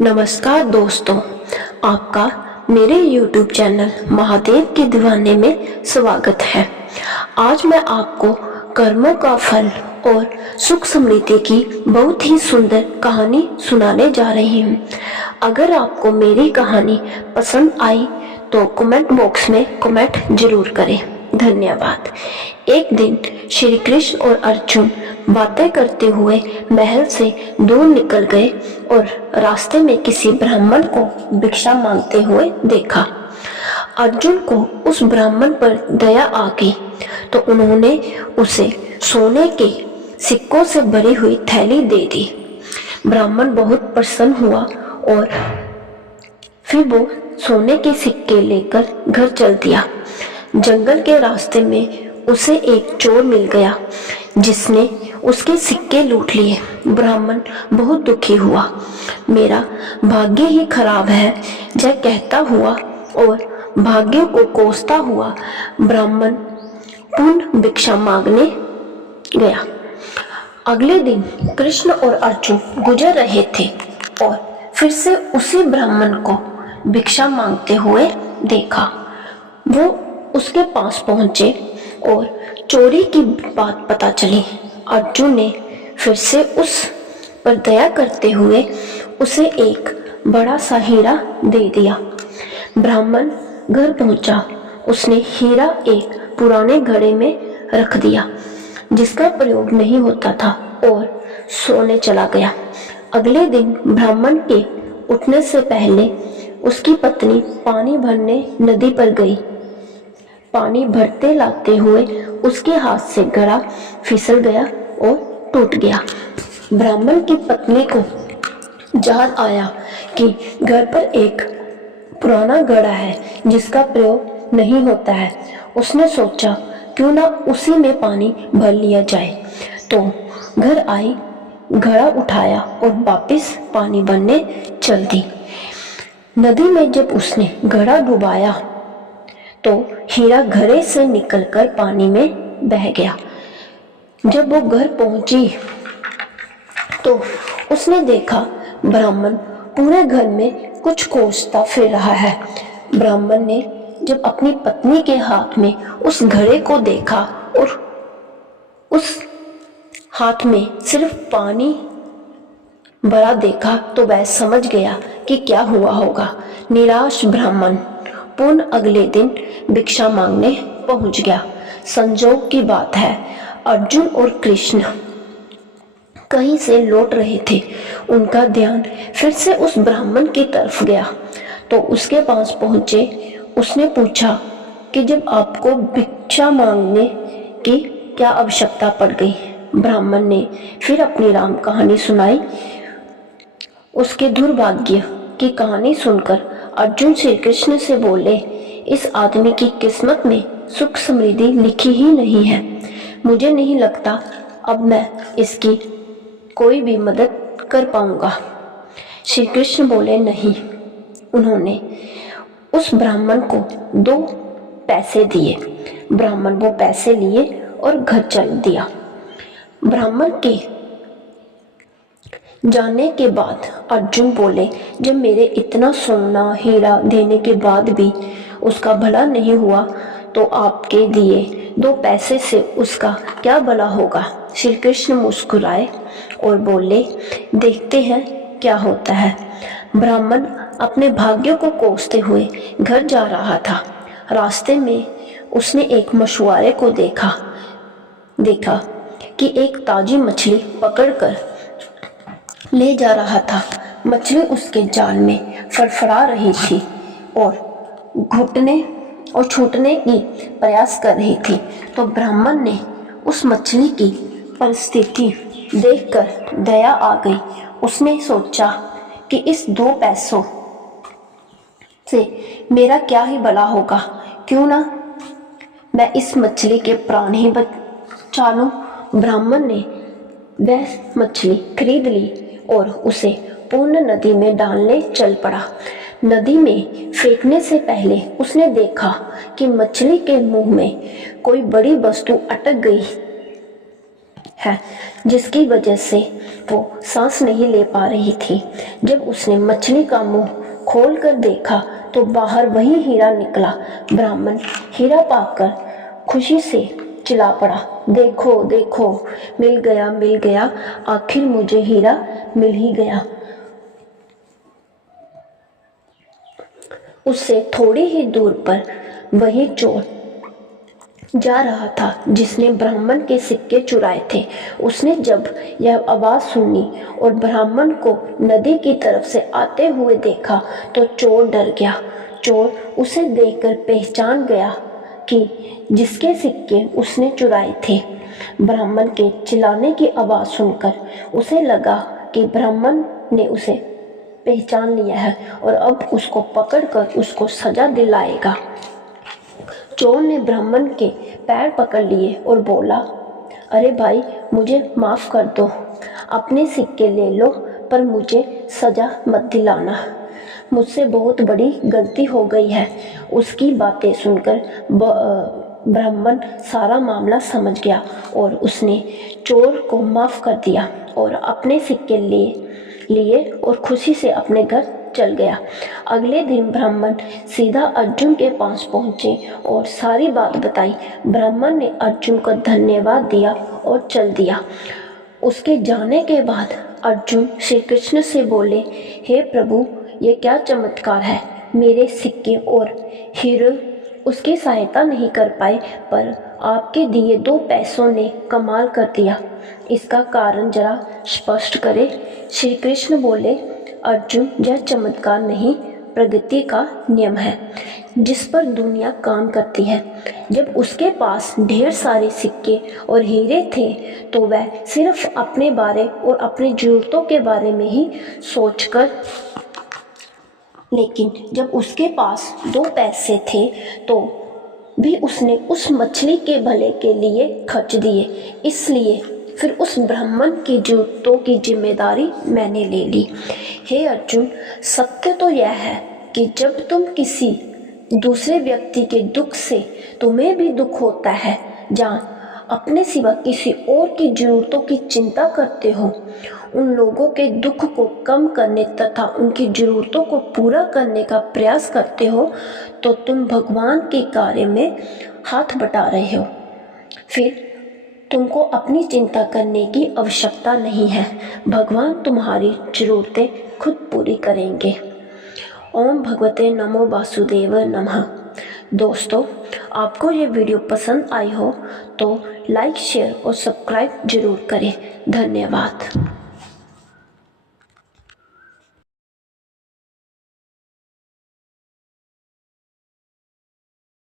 नमस्कार दोस्तों, आपका मेरे YouTube चैनल महादेव के दीवाने में स्वागत है। आज मैं आपको कर्मों का फल और सुख समृद्धि की बहुत ही सुंदर कहानी सुनाने जा रही हूँ। अगर आपको मेरी कहानी पसंद आई तो कमेंट बॉक्स में कमेंट जरूर करें। धन्यवाद। एक दिन श्री कृष्ण और अर्जुन बातें करते हुए महल से दूर निकल गए और रास्ते में किसी ब्राह्मण को भिक्षा मांगते हुए देखा। अर्जुन को उस ब्राह्मण पर दया आ गई तो उन्होंने उसे सोने के सिक्कों से भरी हुई थैली दे दी। ब्राह्मण बहुत प्रसन्न हुआ और फिर वो सोने के सिक्के लेकर घर चल दिया। जंगल के रास्ते में उसे एक चोर मिल गया जिसने उसके सिक्के लूट लिए। ब्राह्मण बहुत दुखी हुआ। मेरा भाग्य ही खराब है, यह कहता हुआ और भाग्य को कोसता हुआ ब्राह्मण पुनः भिक्षा मांगने गया। अगले दिन कृष्ण और अर्जुन गुजर रहे थे और फिर से उसी ब्राह्मण को भिक्षा मांगते हुए देखा। वो उसके पास पहुंचे और चोरी की बात पता चली। अर्जुन ने फिर से उस पर दया करते हुए उसे एक बड़ा सा हीरा दे दिया। ब्राह्मण घर पहुंचा। उसने हीरा एक पुराने घड़े में रख दिया जिसका प्रयोग नहीं होता था और सोने चला गया। अगले दिन ब्राह्मण के उठने से पहले उसकी पत्नी पानी भरने नदी पर गई। पानी भरते लाते हुए उसके हाथ से घड़ा फिसल गया और टूट गया। ब्राह्मण की पत्नी को याद आया कि घर पर एक पुराना घड़ा है जिसका प्रयोग नहीं होता है। उसने सोचा क्यों ना उसी में पानी भर लिया जाए। तो घर आई, घड़ा उठाया और वापस पानी भरने चल दी। नदी में जब उसने घड़ा डुबाया तो हीरा घड़े से निकलकर पानी में बह गया। जब वो घर पहुंची तो उसने देखा ब्राह्मण पूरे घर में कुछ खोजता फिर रहा है। ब्राह्मण ने जब अपनी पत्नी के हाथ में उस घड़े को देखा और उस हाथ में सिर्फ पानी भरा देखा तो वह समझ गया कि क्या हुआ होगा। निराश ब्राह्मण पुनः अगले दिन भिक्षा मांगने पहुंच गया। संजोग की बात है, अर्जुन और कृष्ण कहीं से लौट रहे थे। उनका ध्यान फिर से उस ब्राह्मण की तरफ गया तो उसके पास पहुंचे। उसने पूछा कि जब आपको भिक्षा मांगने की क्या आवश्यकता पड़ गई। ब्राह्मण ने फिर अपनी राम कहानी सुनाई। उसके दुर्भाग्य की कहानी सुनकर अर्जुन श्री कृष्ण से बोले, इस आदमी की किस्मत में सुख समृद्धि लिखी ही नहीं है। मुझे नहीं लगता अब मैं इसकी कोई भी मदद कर पाऊंगा। श्री कृष्ण बोले, नहीं। उन्होंने उस ब्राह्मण को 2 पैसे दिए। ब्राह्मण वो पैसे लिए और घर चल दिया। ब्राह्मण के जाने के बाद अर्जुन बोले, जब मेरे इतना सोना हीरा देने के बाद भी उसका भला नहीं हुआ तो आपके दिए 2 पैसे से उसका क्या भला होगा। श्री कृष्ण मुस्कुराए और बोले, देखते हैं क्या होता है। ब्राह्मण अपने भाग्य को कोसते हुए घर जा रहा था। रास्ते में उसने एक मछुआरे को देखा कि एक ताजी मछली पकड़कर ले जा रहा था। मछली उसके जाल में फड़फड़ा रही थी और घुटने और छूटने की प्रयास कर रही थी। तो ब्राह्मण ने उस मछली की परिस्थिति देखकर दया आ गई। उसने सोचा कि इस 2 पैसों से मेरा क्या ही भला होगा, क्यों ना मैं इस मछली के प्राण ही बचा लूं। ब्राह्मण ने वह मछली खरीद ली और उसे पूर्ण नदी में डालने चल पड़ा। नदी में फेंकने से पहले उसने देखा कि मछली के मुंह में कोई बड़ी वस्तु अटक गई है, जिसकी वजह से वो सांस नहीं ले पा रही थी। जब उसने मछली का मुंह खोलकर देखा तो बाहर वही हीरा निकला। ब्राह्मण हीरा पाकर खुशी से चिल्ला पड़ा, देखो देखो, मिल गया मिल गया, आखिर मुझे हीरा मिल ही गया। उससे थोड़ी ही दूर पर वही चोर जा रहा था जिसने ब्राह्मण के सिक्के चुराए थे। उसने जब यह आवाज सुनी और ब्राह्मण को नदी की तरफ से आते हुए देखा तो चोर डर गया। चोर उसे देखकर पहचान गया कि जिसके सिक्के उसने चुराए थे। ब्राह्मण के चिल्लाने की आवाज सुनकर उसे लगा कि ब्राह्मण ने उसे पहचान लिया है और अब उसको पकड़कर उसको सजा दिलाएगा। चोर ने ब्राह्मण के पैर पकड़ लिए और बोला, अरे भाई, मुझे माफ कर दो, अपने सिक्के ले लो, पर मुझे सजा मत दिलाना, मुझसे बहुत बड़ी गलती हो गई है। उसकी बातें सुनकर ब्राह्मण सारा मामला समझ गया और उसने चोर को माफ कर दिया और अपने सिक्के लिए और खुशी से अपने घर चल गया। अगले दिन ब्राह्मण सीधा अर्जुन के पास पहुंचे और सारी बात बताई। ब्राह्मण ने अर्जुन को धन्यवाद दिया और चल दिया। उसके जाने के बाद अर्जुन श्री कृष्ण से बोले, हे प्रभु, ये क्या चमत्कार है, मेरे सिक्के और हीरे उसकी सहायता नहीं कर पाए, पर आपके दिए 2 पैसों ने कमाल कर दिया। इसका कारण जरा स्पष्ट करे। श्री कृष्ण बोले, अर्जुन, यह चमत्कार नहीं, प्रगति का नियम है जिस पर दुनिया काम करती है। जब उसके पास ढेर सारे सिक्के और हीरे थे तो वह सिर्फ अपने बारे और अपनी जरूरतों के बारे में ही सोचकर, लेकिन जब उसके पास 2 पैसे थे तो भी उसने उस मछली के भले के लिए खर्च दिए। इसलिए फिर उस ब्राह्मण की जरूरतों की जिम्मेदारी मैंने ले ली। हे अर्जुन, सत्य तो यह है कि जब तुम किसी दूसरे व्यक्ति के दुख से तुम्हें भी दुख होता है, जहाँ अपने सिवा किसी और की जरूरतों की चिंता करते हो, उन लोगों के दुख को कम करने तथा उनकी जरूरतों को पूरा करने का प्रयास करते हो, तो तुम भगवान के कार्य में हाथ बटा रहे हो। फिर तुमको अपनी चिंता करने की आवश्यकता नहीं है, भगवान तुम्हारी जरूरतें खुद पूरी करेंगे। ओम भगवते नमो वासुदेव नमः। दोस्तों, आपको ये वीडियो पसंद आई हो तो लाइक, शेयर और सब्सक्राइब जरूर करें। धन्यवाद।